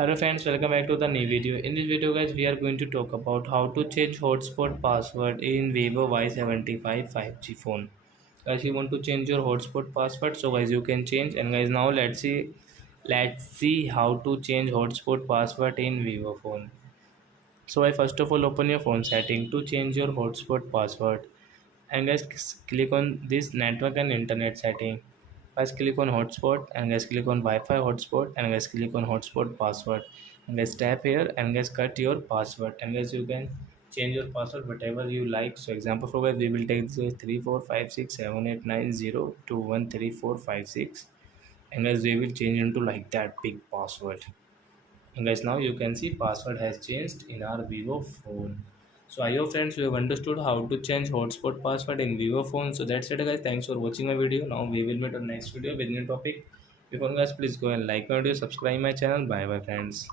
Hello friends, welcome back to the new video. In this video guys, we are going to talk about how to change hotspot password in Vivo Y75 5G phone. Guys, you want to change your hotspot password, so guys you can change. And guys, now let's see how to change hotspot password in Vivo phone. So I first of all open your phone setting to change your hotspot password. And guys, click on this network and internet setting. Guys, click on hotspot and guys click on Wi-Fi hotspot and guys click on hotspot password and guys tap here and guys cut your password and guys you can change your password whatever you like. So example for guys, we will take this 34567890213456 and guys we will change into like that big password. And guys, now you can see password has changed in our Vivo phone. So I hope friends you have understood how to change hotspot password in Vivo phone. So that's it guys. Thanks for watching my video. Now we will meet on next video with new topic. Before guys, please go and like my video, subscribe my channel. Bye bye friends.